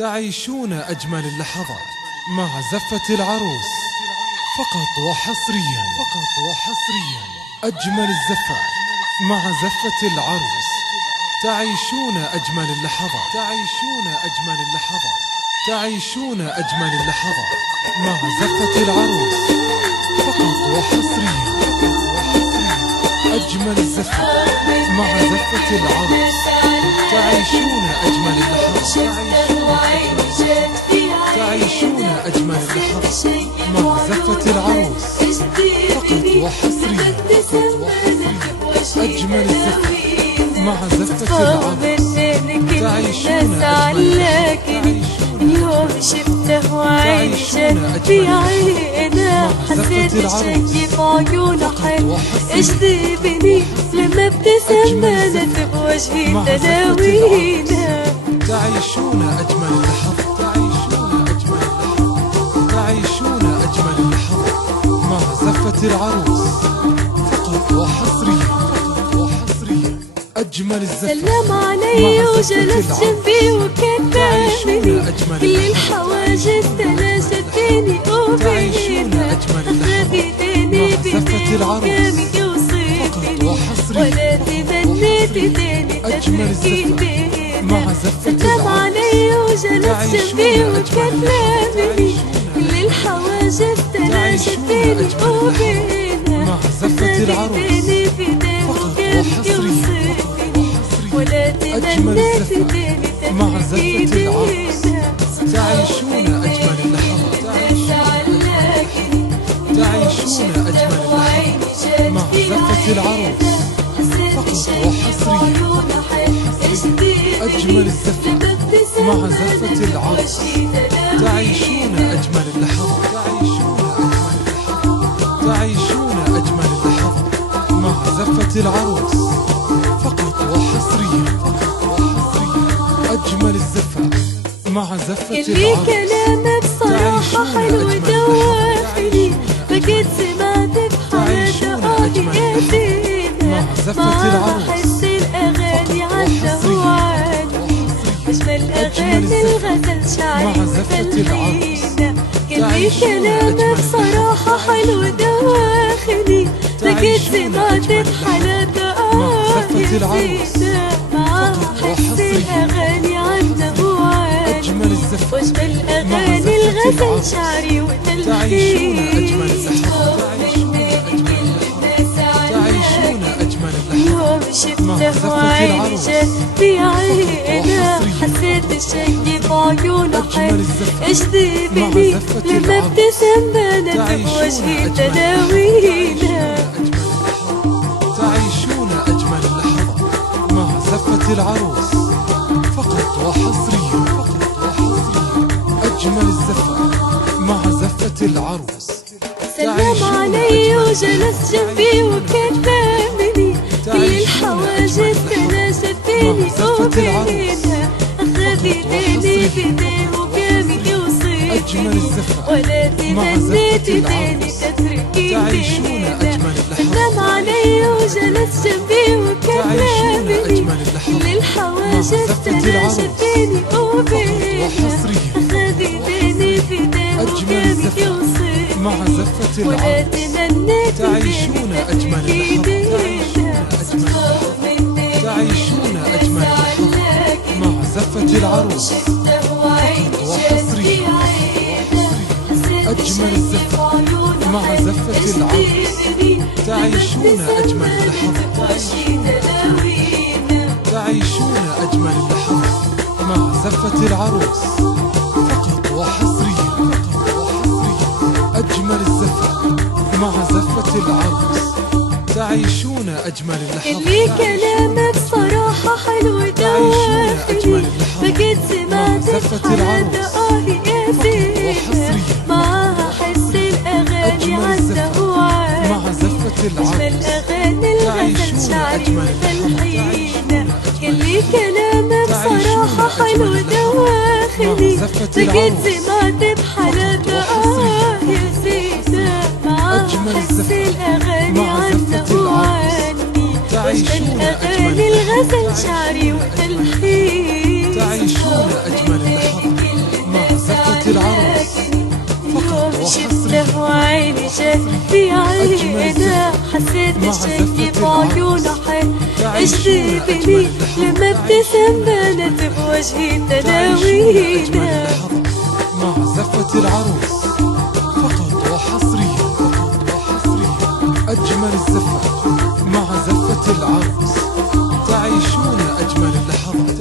تعيشون أجمل اللحظات مع زفة العروس فقط وحصريا أجمل الزفات مع زفة العروس. تعيشون أجمل اللحظات تعيشون أجمل اللحظات مع زفة العروس فقط وحصريا أجمل الزفات مع زفة العروس. تعيشون أجمل اللحظات تعيشون أجمل اللحظات مع زفة العروس فقط وحصريا أجمل الزفات مع زفة العروس. تعيشون أجمل اليوم شفته وعيني شد في عينه، حسيت بشي بعيونه حلو اجذبني لما ابتسمت بوجهي تداوينا. تعيشون أجمل اللحظات تعيشون أجمل اللحظات مع زفة العروس فقط وحصريا أجمل الزفات. سلم علي وجلس جنبي وكتبني كل الحواجز تلاشت بيني وبينه، أخذ ايديني بيدي وقام يوصفني ولا تمنيت ايديني تترك ايدينا. سلم علي وجلس جنبي وكتبني كل الحواجز تلاشت بيني وبينه، أخذ ايديني بيدي وقام يوصفني ولا تمنيت ايديني مع زفة العروس. تعيشون أجمل اللحظات تعيشون أجمل اللحظات مع زفة العروس فقط وحصريا أجمل الزفات مع زفة العروس. تعيشون أجمل اللحظات تعيشون أجمل اللحظات مع زفة العروس فقط وحصريا أجمل الزفات مع زفة اللي العروس. كلامه بصراحة حلو دوافني، بقيت سمعت بحالة قاضي ما بحس الأغاني عنده وعاني أجمل أغاني الغزل شعري وتلحينا. اللي كلامه بصراحة حلو دواخلي، بقيت سمعت بحالة قاضي ما بحس الأغاني عنده وعاني واجمل أغاني الغزل شعري وتلحينا. يوم شفته وعيني جت في عينه، حسيت بشي بعيونه حلو اجذبني لما ابتسمت بوجهي تداوينا. تعيشون أجمل اللحظات مع زفة العروس فقط وحصريا أجمل الزفات مع زفة العروس. سلم علي وجلس جنبي وكتبني كل الحواجز تلاشت بيني وبينه، أخذ ايديني بيدي وقام يوصفني ولا تمنيت ايديني تترك ايدينا. سلم علي وجلس جنبي وكتبني كل الحواجز تلاشت بيني وبينه، أخذ ايديني بيدي وقام يوصفني مع زفة ولا العروس. تمنيت تعيشون أجمل تعيشون أجمل اللحظات مع زفة العروس فقط وحصريا أجمل الزفات مع زفة العروس. تعيشون أجمل اللحظات تعيشون أجمل اللحظات مع زفة العروس فقط وحصريا أجمل الزفات مع زفة العروس. تعيشون أجمل اللحظات. اللي كلامه بصراحة حلو دوافني، بقيت سمعت بحالة قاضي ياسين ما أحس الأغاني عنده وعاني أجمل أغاني الغزل شعري وتلحينا. اللي كلامه بصراحة حلو دواخلي، بقيت سمعت بحالة قاضي ياسين ما أحس الأغاني عنده وعاني واجمل أغاني الغزل شعري وتلحينا. تعيشون أجمل اللحظات الشي بعيونه حل اجذبني لما ابتسم بانت بوجهي تلاوينا مع زفة العروس فقط وحصريا أجمل الزفة مع زفة العروس تعيشون أجمل اللحظات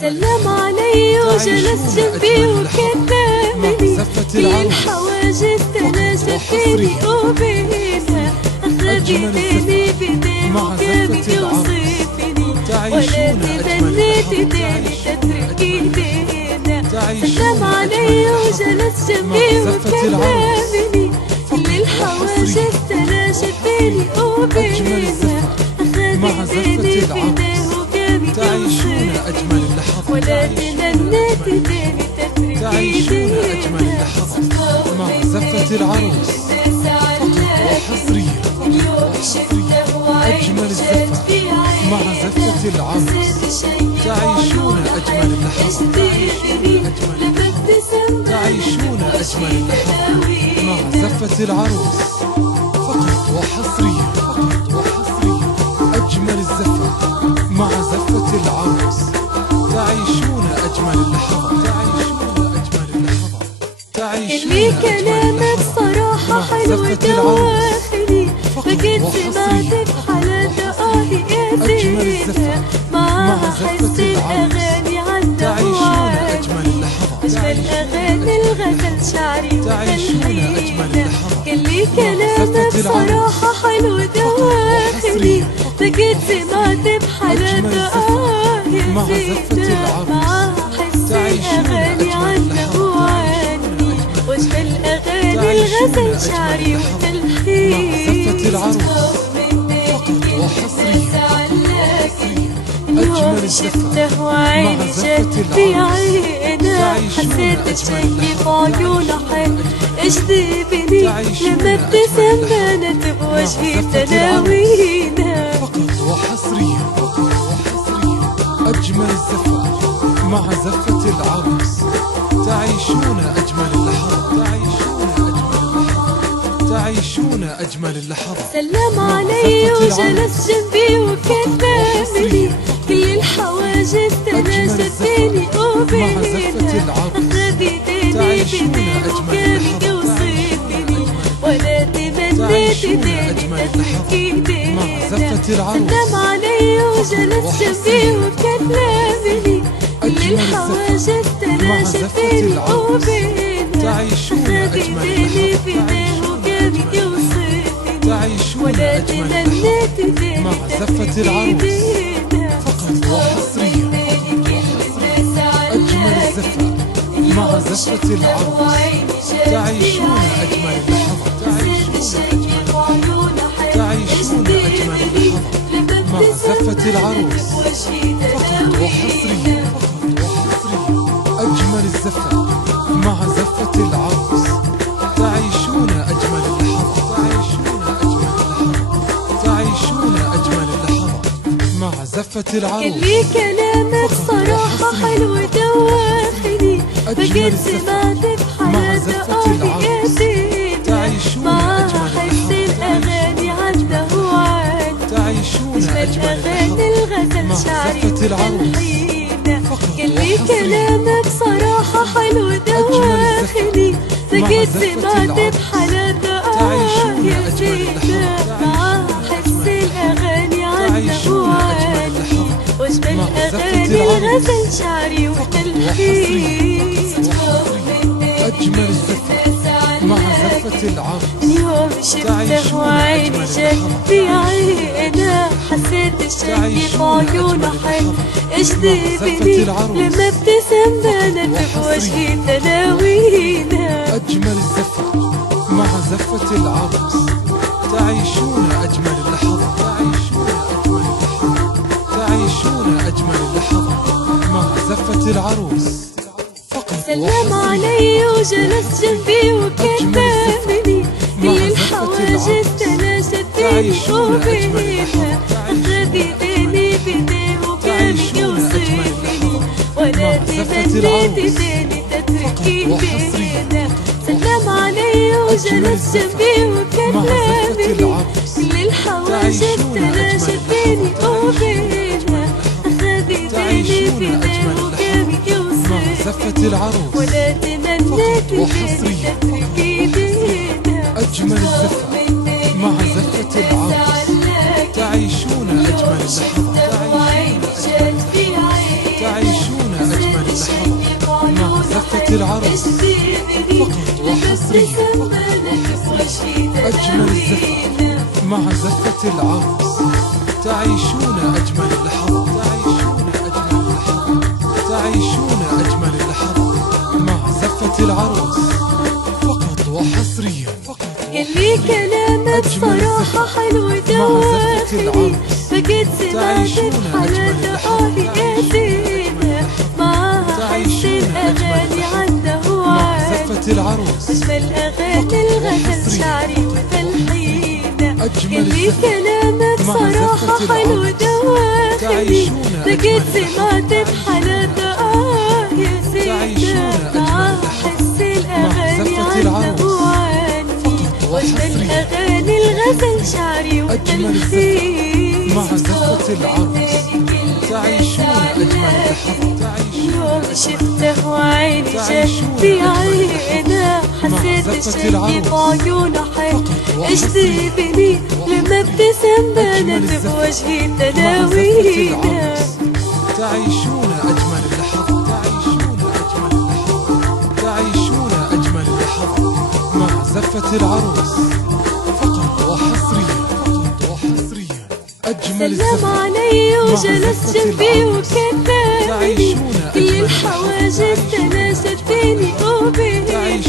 سلم علي وجلس جنبي وكلمني في الحواجز تناشد بيني وبينها أخذ يديني بيديه وكان يوصفني ولا تمنيت تاني تترك ايدينا سلم علي وجلس جنبي وكلمني في الحواجز تناشد بيني وبينها أخذ يديني بيديه وكان تعيشون أجمل اللحظات ولا تمنيت تاني تترك تعيشون أجمل اللحظات مع زفة العروس وحصريا أجمل الزفة مع زفة العروس تعيشون أجمل اللحظات تعيشون أجمل اللحظات مع زفة العروس فقط وحصريا أجمل الزفة مع زفة العروس تعيشون أجمل اللحظات اللي كلامك صراحة حلو دواخلي فقد سمعت بحالات يا زينة مع حس الأغاني عنا وعادي أجمل أغاني الغزل شعري وتلحينا اللي كلامك صراحة حلو دواخلي فقد سمعت بحالات يا زينة مع حس الأغاني عنا وعادي وجه الأغاني الغزل شعري وتلحين فقط وحصريا اليوم شفته وعيني جت في عينه حسيت شي بعيونه حل اجذبني لما ابتسم بانت بوجهي تلاوينا فقط وحصريا أجمل الزفة مع زفة العروس تعيشون أجمل اللحظات تعيشون أجمل اللحظات سلم علي وجلس جنبي وكلمني كل الحواجز تناشد بيني وبينها أخذ يديني بيديه وكان يوصفني ولا تمنيت تاني تترك ايدينا سلم علي وجلس جنبي وكلمني كل الحواجز تناشد بيني وبينها أخذ يديني بيديه وكان يوصفني ولا تمنيت تاني مع زفة العروس فقط وحصريا أجمل الزفة مع زفة العروس تعيشون أجمل اللحظات تعيشون أجمل اللحظات مع زفة العروس فقط وحصريا أجمل الزفة مع زفة العروس تعيشون أجمل اللحظات تعيشون أجمل اللحظات مع زفة العروس اللي كلامك صراحة حلو دواخلي فقد سمعت بحالات يا زينة مع حس الأغاني عنده وعادي تعيشون أجمل أغاني الغزل شعري وتلحينا اللي كلامك صراحة حلو دواخلي فقد سمعت بحالات يا زينة مع حس الأغاني عنده وعادي وأجمل أغاني الغزل شعري وتلحين أجمل الزفة مع زفة العروس اليوم شفته وعيني جت في عينه حسيت الشي بعيونه حل اجذبني لما ابتسم بانت بوجهي تلاوينا أجمل الزفة مع زفة العروس تعيشون أجمل اللحظات تعيشون أجمل اللحظات مع زفة العروس فقط سلم علي وجلس جنبي وكلمني كل الحواجز تناشد بيني وبينها أخذ يديني بيديه وكان يوصفني ولا تمنيت تاني تترك ايدينا سلم علي وجلس جنبي وكلمني كل الحواجز تلاشت بيني وبينه أخذ بيني بيده وقامي زفة العروس ولا تمنيت بيني تفكيدينا أجمل الزفة مع زفة العروس تعيشون أجمل اللحظات تعيشون أجمل اللحظات مع زفة العروس فقط وحصريا أجمل الزفة مع زفة العروس تعيشون أجمل اللحظات تعيشون أجمل اللحظات مع زفة العروس فقط وحصريا يلي كلامك صراحة حلو دواخلي بقيت سمعت بحالة دعائي يا زينة معاها حس الأغاني عنده وعالي زفة العروس أجمل أغاني الغزل شعري وتلحينة يلي كلامك صراحة حلو دواخلي بقيت سمعت بحالة دعائي يا زينة معاها حس الأغاني عنده وعالي وأجمل أغاني الغزل شعري وتلحين مع زفة العروس تعيشون أجمل اللحظات يوم شفته وعيني جت في عينه حسيت الشي بعيونه حيل اجذبني لما ابتسم بانت بوجهي تلاوينه تعيشون أجمل اللحظات تعيشون أجمل اللحظات مع زفة العروس فقط وحصريا أجمل سلم علي وجلس جنبي وكلمني كل الحواجز تلاشت بيني وبينه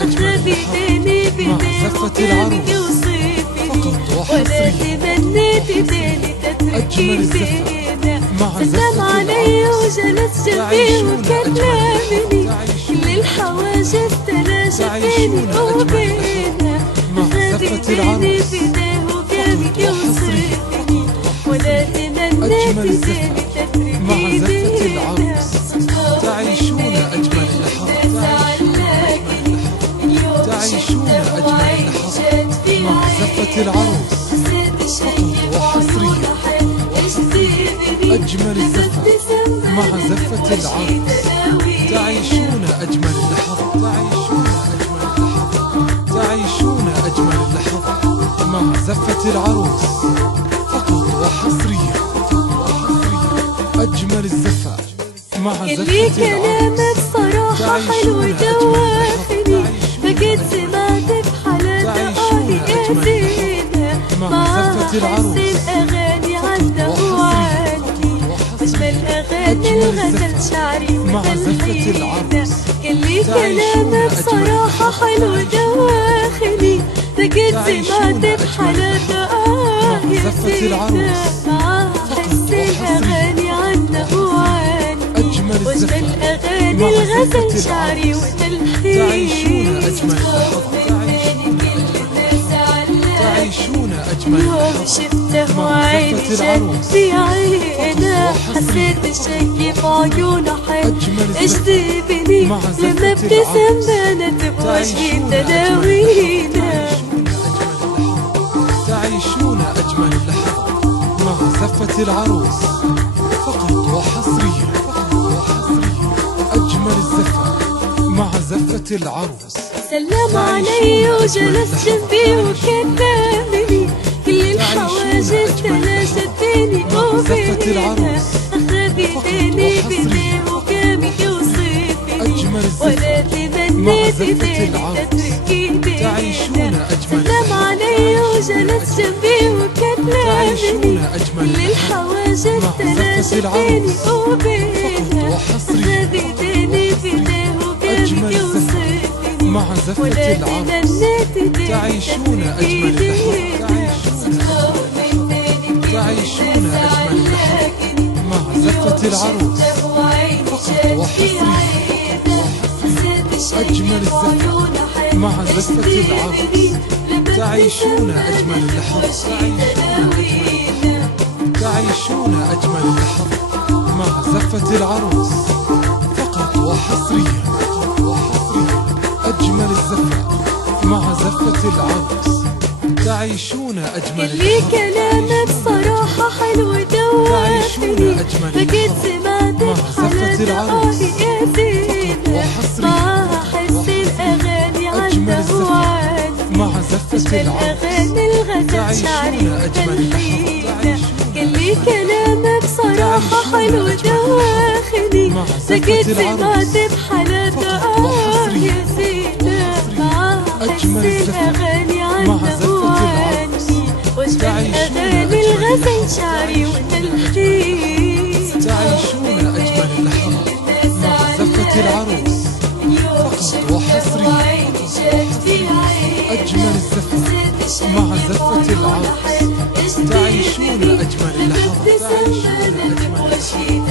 أخذ بيديني بيديه وصيفني ولا تمنيت بيني تتركيني سلم علي وجلس جنبي وكلمني كل الحواجز تلاشت بيني وبينه أخذ بيديني بيديه وقامي وصيفني ولا تمنيت بيني تتركيني تعيشون أجمل اللحظات تعيشون أجمل اللحظات مع زفة العروس فقط وحصريا أجمل الزفة مع زفة العروس تعيشون أجمل اللحظات تعيشون أجمل اللحظات مع زفة العروس فقط وحصريا أجمل الزفة مع يلي زفة كلامك صراحة حلو دواخلي بقيت سمعت بحالة دعائي يا زينة معاها حس الأغاني عنده وعالي أجمل أغاني الغزل شعري وتلحينة يلي كلامك صراحة حلو دواخلي بقيت سمعت بحالة دعائي يا زينة معاها حس الأغاني عنده وعالي وأجمل أغاني الغزل شعري وتلحينه تعيشون أجمل يوم شفته وعيني جت في عينه حسيت الشي بعيونه حيل اجذبني لما ابتسم بانت بوجهي تلاوينه تعيشون أجمل اللحظات مع زفة العروس فقط وحصريا أجمل الزفة مع زفة العروس سلم علي وجلس جنبي وكلمني كل الحواجز تلاشت بيني وبينه أخذ بيديني بيديه وقامي يوصفني ولا تمنيت بيني تتركيني سلم علي وجلس جنبي وكلمني كل الحواجز تلاشت بيني وبينه أخذ بيديني بيديه وقامي يوصفني مع زفة العروس تعيشون أجمل اللحظات تعيشون أجمل اللحظات مع زفة العروس فقط وحصريا أجمل الزفة مع زفة العروس تعيشون أجمل اللحظات تعيشون أجمل اللحظات مع زفة العروس فقط وحصريا أجمل الزفة مع زفة تعيشون أجمل اللي اللحظات كلامك صراحة حلو دوافني فقد سمعت بحالة يا زينة مع حس الأغاني عنده وعني مع زفة العروس الأغاني الغزل شعري وتلحينة قال لي كلامك صراحة حلو دواخني فقد سمعت بحالة يا زينة مع حس الأغاني عنده وعني واجمل الأغاني الغزل شعري وتلحينة تعيشون أجمل اللحظات مع زفة العروس فقط وحصري أجمل الزفة مع زفة العروس تعيشون أجمل اللحظات تعيشون أجمل اللحظات